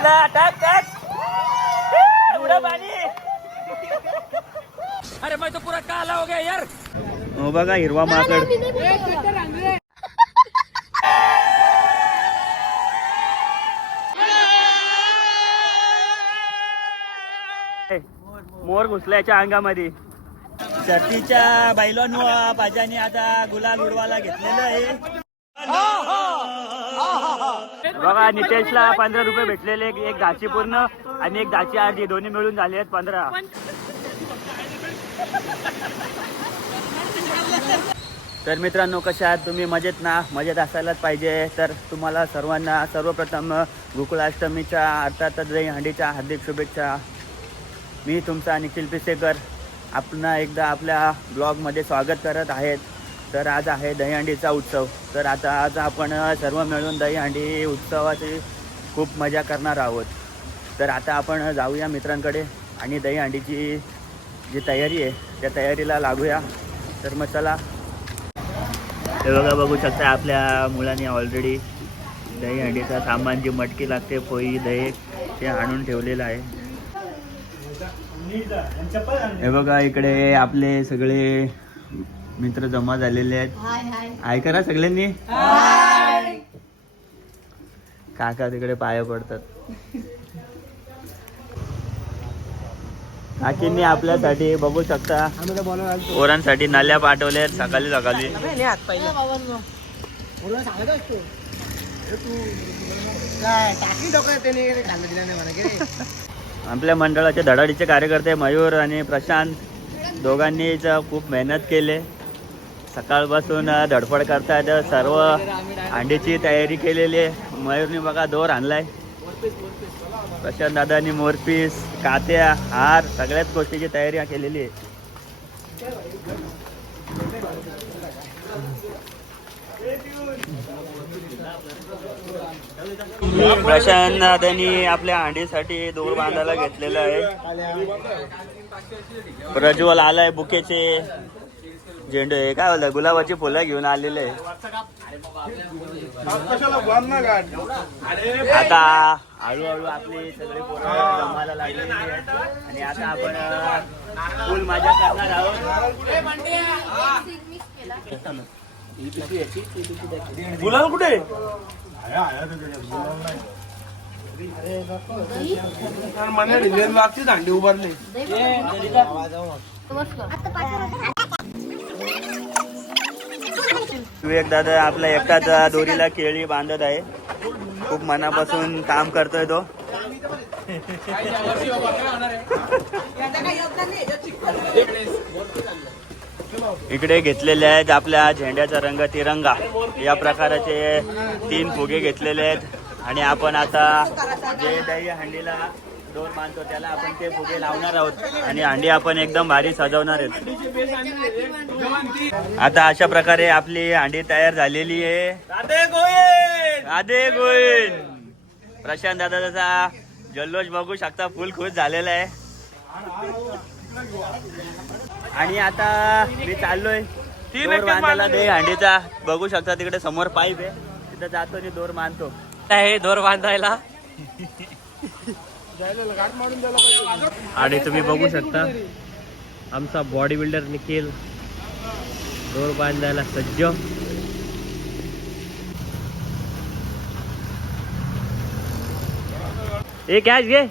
घेतला. टाक टाक. उडा पाणी. अरे मैं तो पूरा काला हो गया यार. हो बघा हिरवा माकड. मोर घुसल्याच्या अंगामध्ये. शर्तीच्या बैलांनो बाजाने आता गुलाल उडवायला घेतलेलं आहे. बघा नितेशला पंधरा रुपये भेटलेले एक- दाची पूर्ण आणि एक दाची अर्धी दोन्ही मिळून झाले आहेत पंधरा. तर मित्रांनो कशा आहात? तुम्ही मजेत ना? मजेत असायलाच पाहिजे. तर तुम्हाला सर्वांना सर्वप्रथम गोकुळाष्टमीच्या अर्थात दही हंडीच्या हार्दिक शुभेच्छा. मी तुमचा निखिल पिसेकर. आपण एकदा आपल्या ब्लॉगमध्ये स्वागत करत आहेत. तर आज आहे दहीहंडीचा उत्सव. तर आता आज आपण सर्व मिळून दहीहंडी उत्सवाची खूप मजा करणार आहोत. तर आता आपण जाऊया मित्रांकडे आणि दहीहंडीची जी तयारी आहे त्या तयारीला लागूया. तर मग चला. हे बघा बघू शकता आपल्या मुलांनी ऑलरेडी दहीहंडीचा सामान जी मटकी लागते पोई दही ते आणून ठेवलेलं आहे. हे बघा इकडे आपले सगळे मित्र जमा झालेले आहेत. हाय करा सगळ्यांनी. काका तिकडे पाया पडतात. काकींनी आपल्यासाठी बघू शकता. पोरांसाठी नाल्या पाठवल्या आहेत सकाळी सकाळी. आपल्या मंडळाचे धडाडीचे कार्यकर्ते मयूर आणि प्रशांत दोघांनीच खूप मेहनत केले. सकाळपासून धडपड करतायत. सर्व अंडीची तयारी केलेली आहे. मयूरने बघा दोर आणलाय. प्रशांत दादानी मोरपीस कात्या हार सगळ्याच गोष्टीची तयारी केलेली आहे. प्रशांत दादानी आपल्या अंडीसाठी दोर बांधायला घेतलेलं आहे. प्रज्वल आलाय बुकेचे. झेंडे हे काय बोलतात गुलाबाची फुलं घेऊन आलेले. आता हळूहळू आपली सगळी पोरं जमायला लागलेली आहेत. आणि आता आपण फुल मजा करणार आहोत. गुलाल कुठे दांडी उभारले. विवेक दादा आपल्या एकटाच दोरीला केळी बांधत आहे. खूप मनापासून काम करतोय तो. इकडे घेतलेले आहेत आपल्या झेंड्याचा रंग तिरंगा. या प्रकाराचे तीन फुगे घेतलेले आहेत. आणि आपण आता जे दही हंडीला दोन बांधतो त्याला आपण ते फुगे लावणार आहोत. आणि हंडी आपण एकदम भारी सजवणार आहेत. आता अशा प्रकारे आपली हंडी तयार झालेली आहे. राधे गोविंद! प्रशांत दादाचा जल्लोष बघू शकता फुल खुश झालेला आहे. आणि आता मी चाललोय. दे हंडीचा बघू शकता तिकडे समोर पाईप आहे. तिथं जातो आणि दोर बांधतो. आहे दोर बांधायला. आणि तुम्ही बघू शकता आमचा बॉडी बिल्डर निखिल दोर बांधायला सज्ज. ए कॅश घे.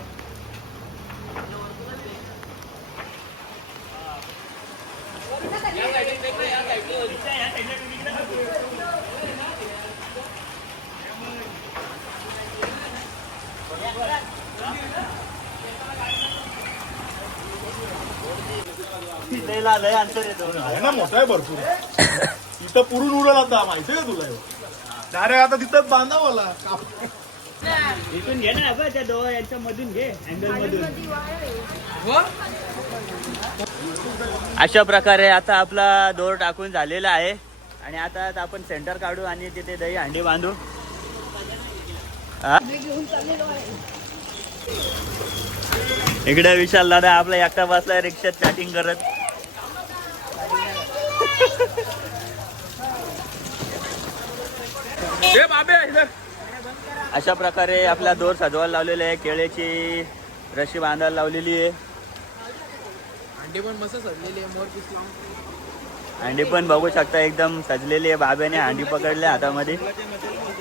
लय लय अंतर येतो आहे ना मोठा आहे भरपूर. इथं पुरून उडल आता माहितीये का तुला डायरेक्ट आता तिथं बांधा मला इथून घे ना त्या दोघं यांच्या मधून घे अँगल मधून. अशा प्रकारे आता आपला दोर टाकून झालेला आहे. आणि आता आपण सेंटर काढू आणि तिथे दही हंडी बांधू. हा? इकडे विशाल दादा आपला एकटा बसलाय रिक्षात चॅटिंग करत. अशा प्रकारे आपला दोर सजवायला लावलेला आहे केळीची रशी बांधायला लावलेली आहे. अंडी पण मस्त सजलेली आहे मोर अंडी पण बघू शकता एकदम सजलेली आहे बाब्याने अंडी पकडले हातामध्ये.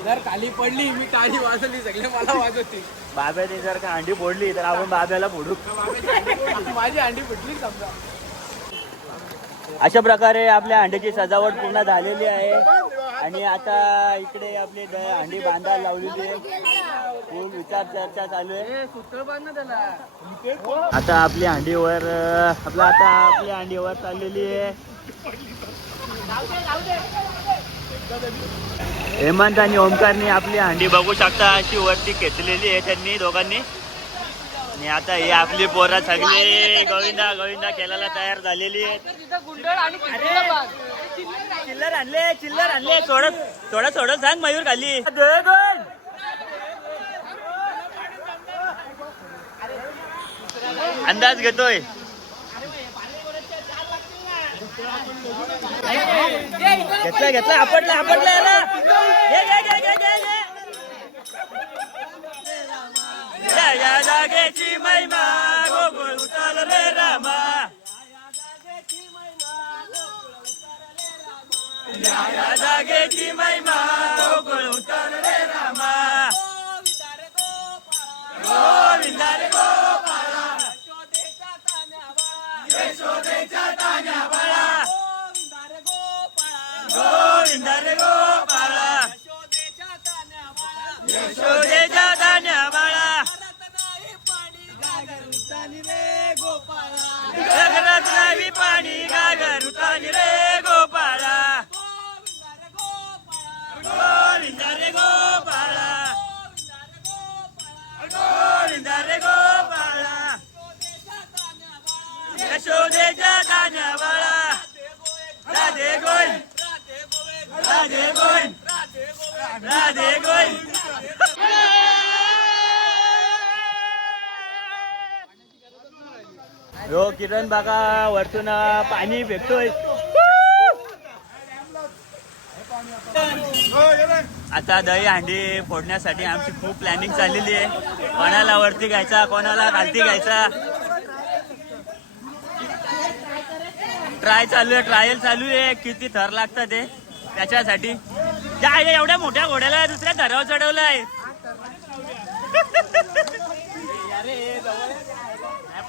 जर खाली पडली मी टाळी वाजवली सगळे मला वाजवते बाब्याने जर का अंडी फोडली तर आपण बाब्याला फोडू. माझी अंडी फुटली समजा. अशा प्रकारे आपल्या अंड्याची सजावट पूर्ण झालेली आहे. आणि आता इकडे आपली अंडी बांधायला लावलेली आहे. खूप विचार चर्चा चालू आहे. आता आपली अंडीवर आपलं आता आपली अंडीवर चाललेली आहे. हेमंत आणि ओमकारने आपली हंडी बघू शकता अशी वरती खेचलेली आहे त्यांनी दोघांनी. आणि आता ही आपली पोरं सगळी गोविंदा गोविंदा खेळायला तयार झालेली आहे चिल्लर आणले चिल्लर आणले. सोडत थोडं थोडं सांग मयूर खाली. अंदाज घेतोय. घेतला घेतला आपटला आपटला याला. या या जागेची महिमा गोकुळ उतल रे रामा. या या जागेची महिमा गोकुळ उतल रे रामा. हो बघा वरतून पाणी भेटतोय. आता दही हंडी फोडण्यासाठी आमची खूप प्लॅनिंग चाललेली आहे. कोणाला वरती घ्यायचा कोणाला खालती घ्यायचा? ट्राय चालू आहे ट्रायल चालू आहे. किती थर लागतं ते? त्याच्यासाठी. त्या एवढ्या मोठ्या घोड्याला दुसऱ्या थरावर चढवलं आहे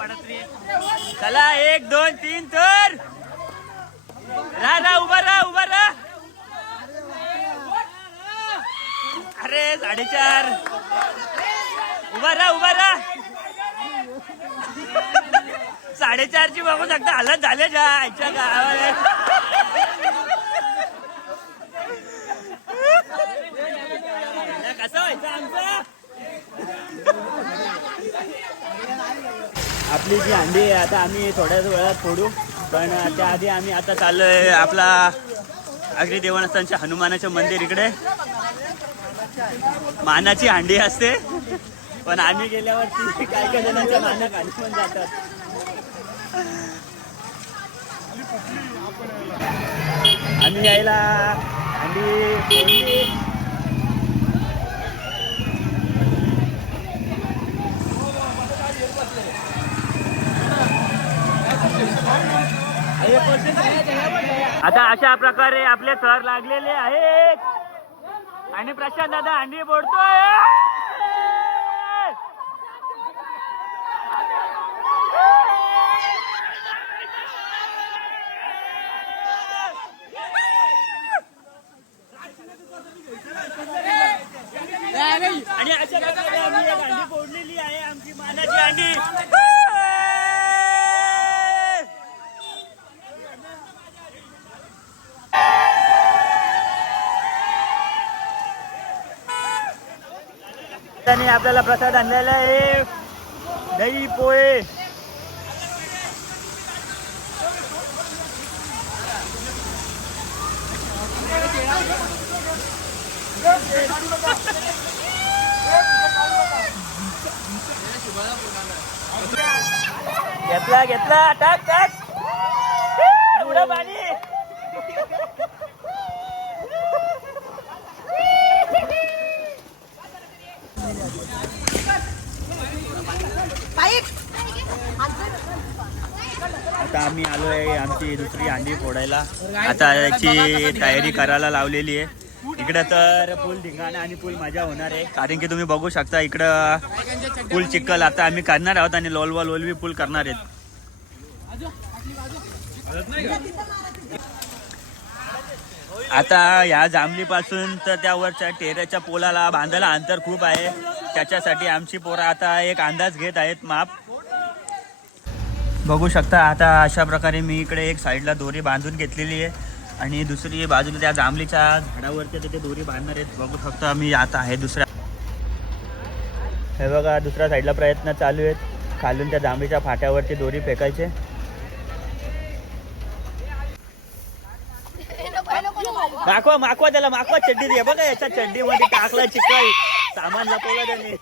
चला एक दोन तीन तर राहा उभा राहा उभा राहा अरे साडेचार उभा राहा उभा राहा साडेचारची बघू शकता हालत झाले का आईच्या गावाला कसं व्हायचं आमचं? आपली जी अंडी आहे आता आम्ही थोड्याच वेळात फोडू. पण त्याआधी आम्ही आता चाललोय आपला आगरी देवस्थानच्या हनुमानाच्या मंदिर इकडे. मानाची अंडी असते. पण आम्ही गेल्यावरती काय काय जणांच्या माना खाली पण जातात. आम्ही यायला हांडी आता अशा प्रकारे आपले सर लागलेले आहेत. आणि प्रशांत दादा अंडी बोडतोय आणि अशा प्रकारे आम्ही एक अंडी फोडलेली आहे आमची मानाची अंडी त्यांनी आपल्याला प्रसाद आणलेला आहे. दही पोहे. घेतला घेतला. टाक टाक. पाणी. आता आम्ही आलो आहे आमची दुसरी अंडी फोडायला. आता याची तयारी करायला लावलेली आहे. इकडं तर पूल ढिंगाण आणि पूल मजा होणार आहे. कारण की तुम्ही बघू शकता इकडं पूल चिखल. आता आम्ही करणार आहोत आणि लोलवा लोलवी पूल करणार आहेत. आता या जांभलीपासून तर त्यावरच्या टेऱ्याच्या पोलाला बांधायला अंतर खूप आहे. त्याच्यासाठी आमची पोरं आता एक अंदाज घेत आहेत माप. बघू शकता आता अशा प्रकारे मी इकडे एक साईडला दोरी बांधून घेतलेली आहे. आणि दुसरी बाजूला त्या जांभलीच्या झाडावरती तिथे दोरी बांधणार आहेत. बघू शकता मी आता आहे दुसऱ्या. हे बघा दुसऱ्या साईडला प्रयत्न चालू आहेत. खालून त्या जांभळीच्या फाट्यावरती दोरी फेकायचे. माकवा माकवा त्याला माकवा चड्डी दे. बघा याच्या चड्डीमध्ये टाकला चिकल सामान लपवलं त्यांनी.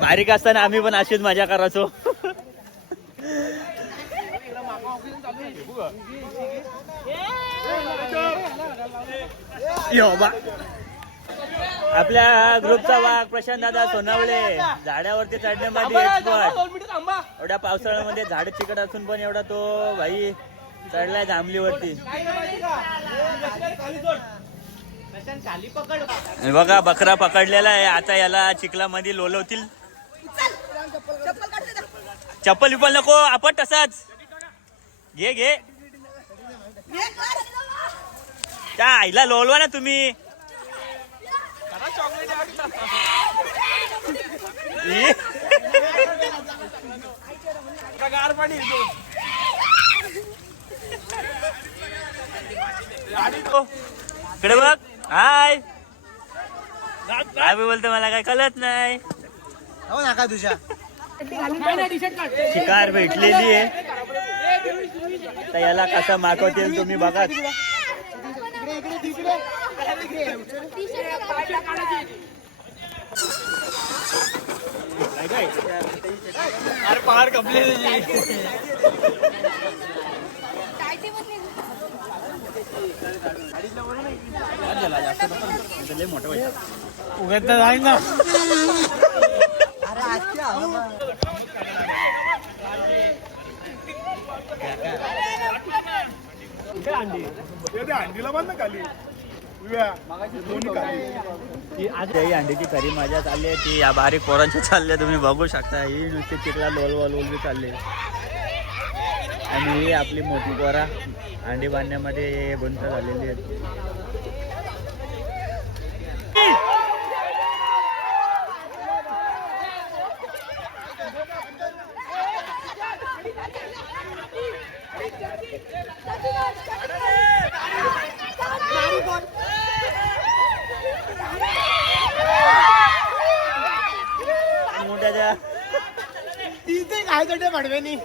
बारीक असताना आम्ही पण अशीच मजा करायचो. आपल्या ग्रुपचा वाघ प्रशांत दादा सोनावळे झाडावरती चढण्यामध्ये एक्सपर्ट एवढ्या पावसाळ्यामध्ये झाड चिकट असून पण एवढा तो भाई चढलाय जांभलीवरती बघा बकरा पकडलेला आहे. आता याला चिखलामध्ये लोलवतील. चप्पल विपल नको आपण तसाच. घे घे. त्या आईला लोलवा ना तुम्ही. ई. इकडे बघ. हाय. काय बोलतो मला काय कळत नाही. शिकार भेटलेली आहे. तर याला कसं मागवतील तुम्ही बघा. अरे पहाड कपले लय उगत ना. अंडीला खाली ही अंडीची खरी मजा चालली आहे. ती या बारीक पोरांची चालली आहे तुम्ही बघू शकता. ही नुसती चिकला लोलवा बी चालली आहे. आणि ही आपली मोठी पोरा अंडी बांधण्यामध्ये गुंत झालेली आहेत. मोठ्याच्या तिथे काय करते पाडव्यानी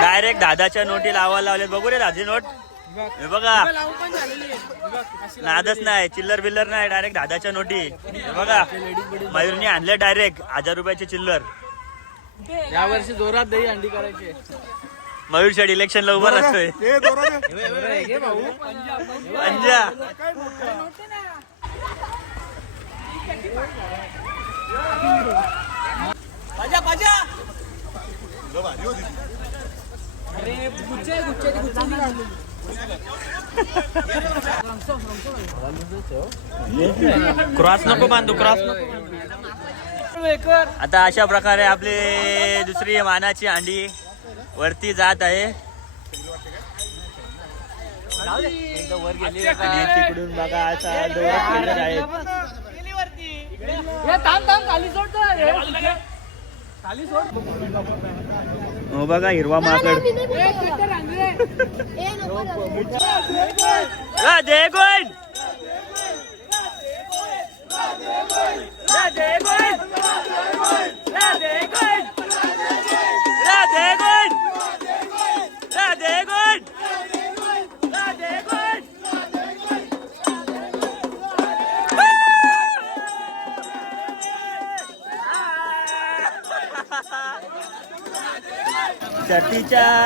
डायरेक्ट दादाच्या नोटी लावायला लावलेत बघू रे दादी नोट. हे बघा. नादच नाही चिल्लर बिल्लर नाही डायरेक्ट दादाच्या नोटी. हे बघा. मयूरनी आणले डायरेक्ट हजार रुपयाचे चिल्लर. या वर्षी जोरात दही अंडी करायची. मयूर शेड इलेक्शनला उभा भाऊ. पंजा. क्रॉस नको बांधू क्रॉस आता अशा प्रकारे आपली दुसरी मानाची अंडी वरती जात आहे. तिकडून बघा असा आहे. हो बघा हिरवा माकड राधे गोविंद. राधे गोविंद. राधे गोविंद. राधे गोविंद.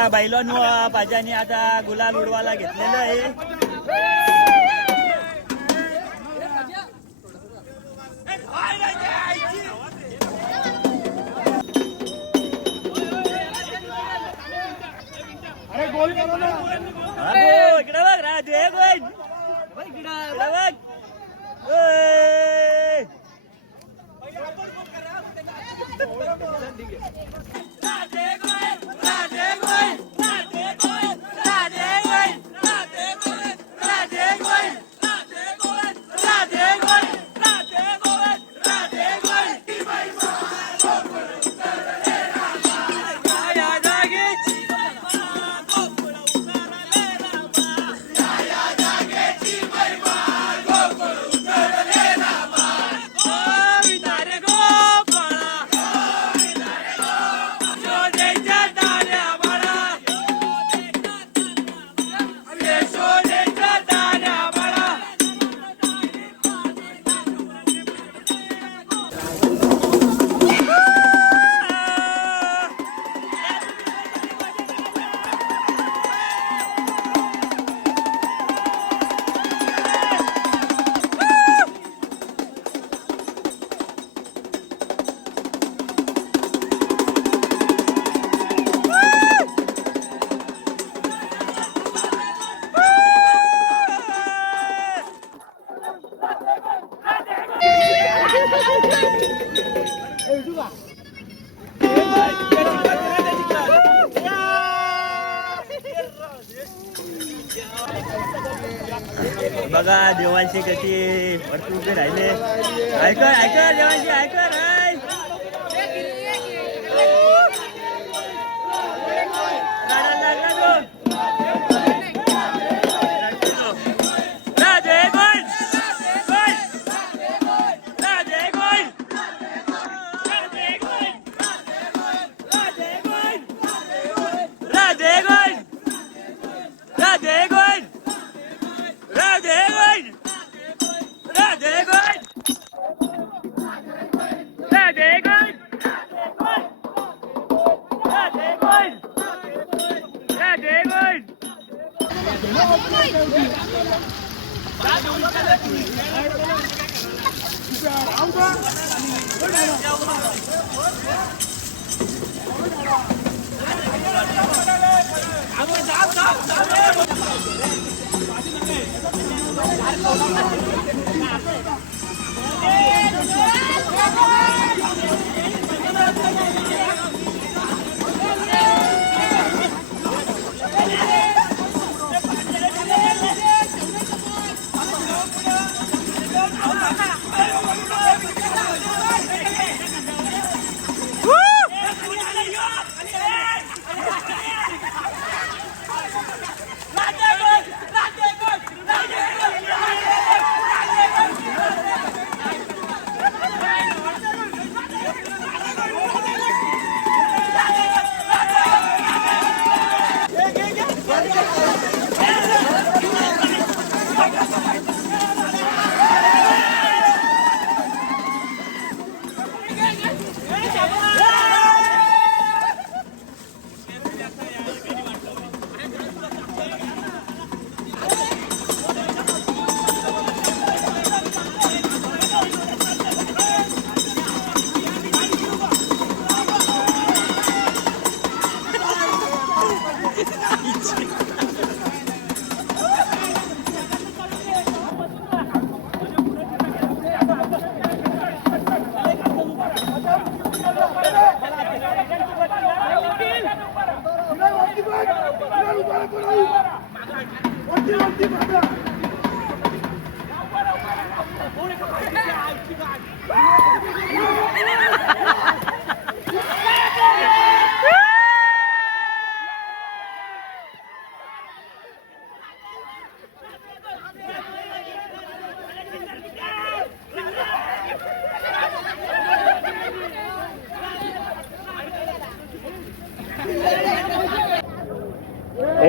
बैलांनो पाजाने आता गुलाल उडवायला घेतलेलं आहे. अरे गोल करो ना. अगो, इकडे बघ राजू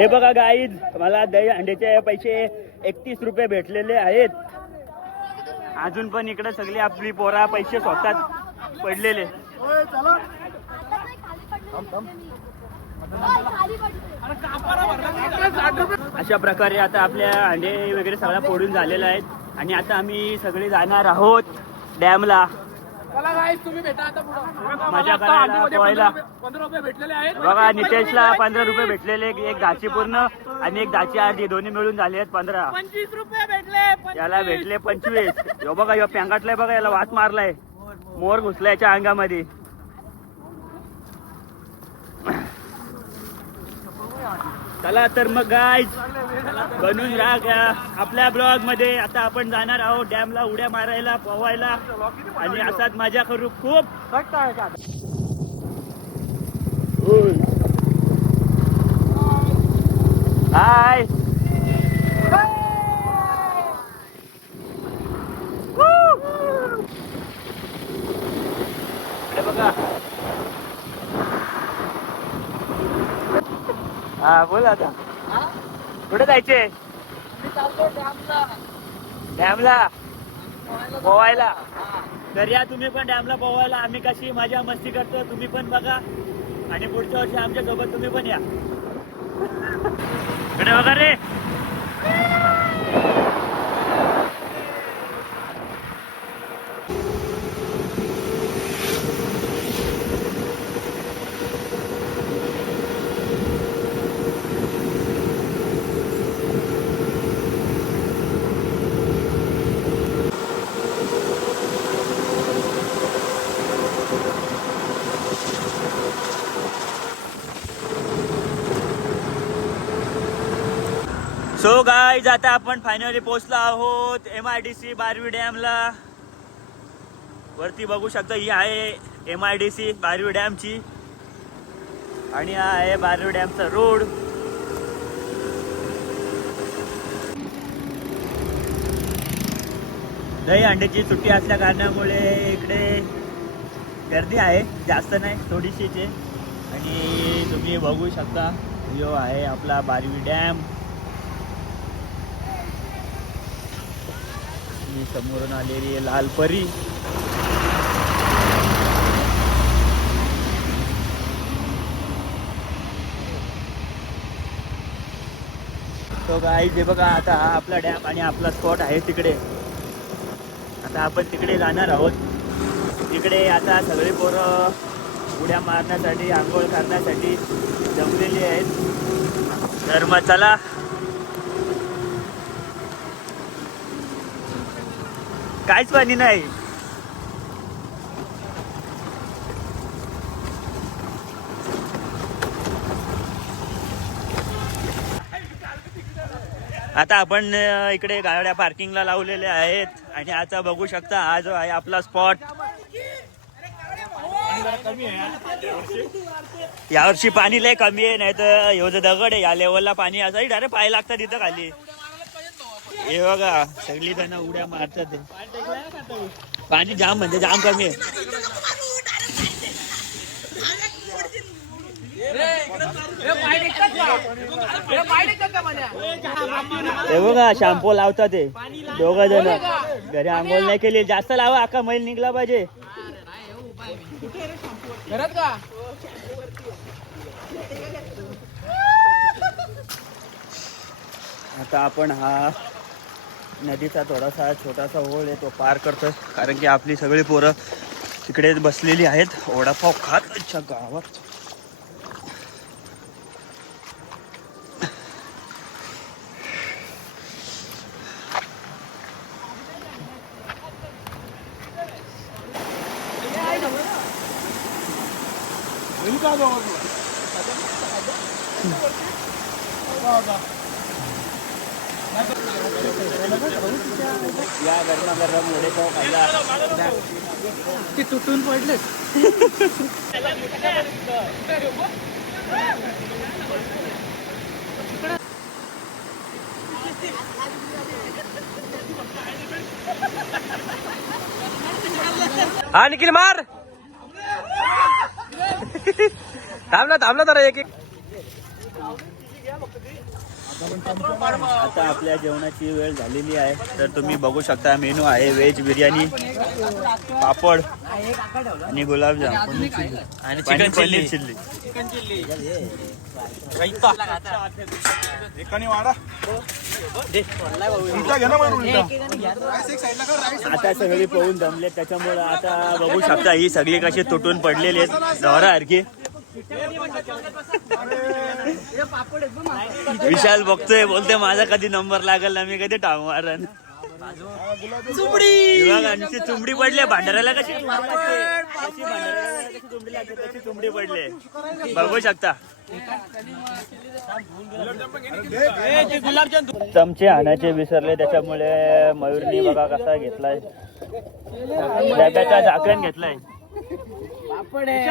हे बघा गाईज मला दही अंड्याचे पैसे एकतीस रुपये भेटलेले आहेत. अजून पण इकडे सगळी आपली पोरा पैसे स्वतः पडलेले. अशा प्रकारे आता आपल्या अंडे वगैरे सगळा फोडून झालेला आहेत. आणि आता आम्ही सगळे जाणार आहोत डॅमला. चला guys, तुम्ही भेटा आता पुढं. मजा आता करायला, हंडीमध्ये पोहायला. पंधरा रुपये- पंधरा रुपये भेटलेले आहेत. बघा नितेशला पंधरा रुपये भेटलेले एक दाची पूर्ण आणि एक दाची अर्धी दोन्ही मिळून झाले आहेत पंधरा. पंचवीस रुपये भेटले याला भेटले पंचवीस. यो बघा यो पेंगाटलाय बघा याला वाट मारलाय. मोर घुसला याच्या अंगामध्ये. चला तर मग गाय बनून राहा. आपल्या ब्लॉगमध्ये आता आपण जाणार आहोत डॅमला उड्या मारायला पोवायला आणि असाच मजा करू खूप. हाय बघा. हा बोल आता. जायचे? डॅमला? पोवायला तर या तुम्ही पण डॅमला पोवायला आम्ही कशी मजा मस्ती करतो तुम्ही पण बघा. आणि पुढच्या वर्षी आमच्यासोबत तुम्ही पण या. इकडे बघा रे सो गाईज आता आपण फायनली पोहोचलो आहोत M I D C Barvi डॅमला वरती बघू शकता ही आहे M I D C Barvi डॅमची आणि हा आहे बारवी डॅमचा रोड दही अंड्याची सुट्टी असल्या कारणामुळे इकडे गर्दी आहे जास्त नाही थोडीशीच आहे. आणि तुम्ही बघू शकता यो आहे आपला बारवी डॅम ही समोरून आलेली आहे लाल परी. तो गाई जे बघा आता हा आपला डॅम आणि आपला स्पॉट आहे तिकडे. आता आपण तिकडे जाणार आहोत. तिकडे आता सगळी पोरं उड्या मारण्यासाठी आंघोळ करण्यासाठी जमलेली आहेत. तर मग चला. काहीच पाणी नाही. आता आपण इकडे गाड्या पार्किंगला लावलेल्या आहेत. आणि आता बघू शकता हा जो आहे आपला स्पॉट यावर्षी पाणी लय कमी आहे नाही तर ह्यो जो दगड आहे या लेवलला पाणी असं डायरेक्ट पाय लागतात तिथं खाली. हे बघा सगळी जण उड्या मारतात. पाणी जाम म्हणजे जाम कमी आहे. हे बघा शॅम्पू लावतात ते. दोघ जण. घरी आंघोळ नाही केली जास्त लावा अख्खा मैल निघला पाहिजे. घरात का आता आपण हा नदीचा थोडासा छोटासा ओळ आहे तो पार करतोय. कारण की आपली सगळी पोरं तिकडे बसलेली आहेत. वडापाव खात अच्छा गावात या गरमा गरम वडेपाव खायला ते तुटून पडले हा निखिल मार. थांब ना थांब ना जरा एक एक आता आपल्या जेवणाची वेळ झालेली आहे. तर तुम्ही बघू शकता मेनू आहे व्हेज बिर्याणी पापड आणि गुलाबजाम. आणि चिकन पनीर चिल्ली. एकाने वाडा ना मग आता सगळी पळून जमले त्याच्यामुळे आता बघू शकता ही सगळी कशी तुटून पडलेली आहेत. सारखी विशाल बघतोय बोलते माझा कधी नंबर लागल ना मी कधी टांग मारन. चुमडी आमची चुमडी पडले भांडाराला कशी कशी चुमडी पडले? बघू शकता. चमचे आणायचे विसरले त्याच्यामुळे मयूरनी बघा कसा घेतलाय. डब्याचा झाकण घेतलाय.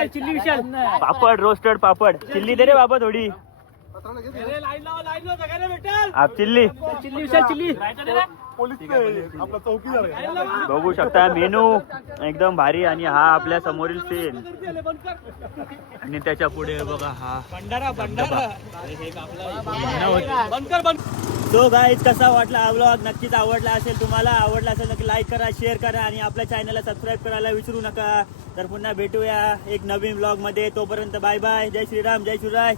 चिल्ली विशाल. पापड रोस्टेड पापड. चिल्ली दे रे बाबा थोडी. आप chilli. Chilli Vishal chilli. Police ते आपला चौकीदार आहे. बघू शकता मेनू एकदम भारी आणि हा आपल्या समोरील सीन आणि त्याच्या पुढे बघा हा. सो गाईज कसा वाटला हा व्लॉग नक्कीच आवडला असेल तुम्हाला. आवडला असेल नक्की लाईक करा शेअर करा आणि आपल्या चॅनलला सबस्क्राईब करायला विसरू नका. तर पुन्हा भेटूया एक नवीन व्लॉगमध्ये. तोपर्यंत बाय बाय जय श्रीराम जय शिवराय.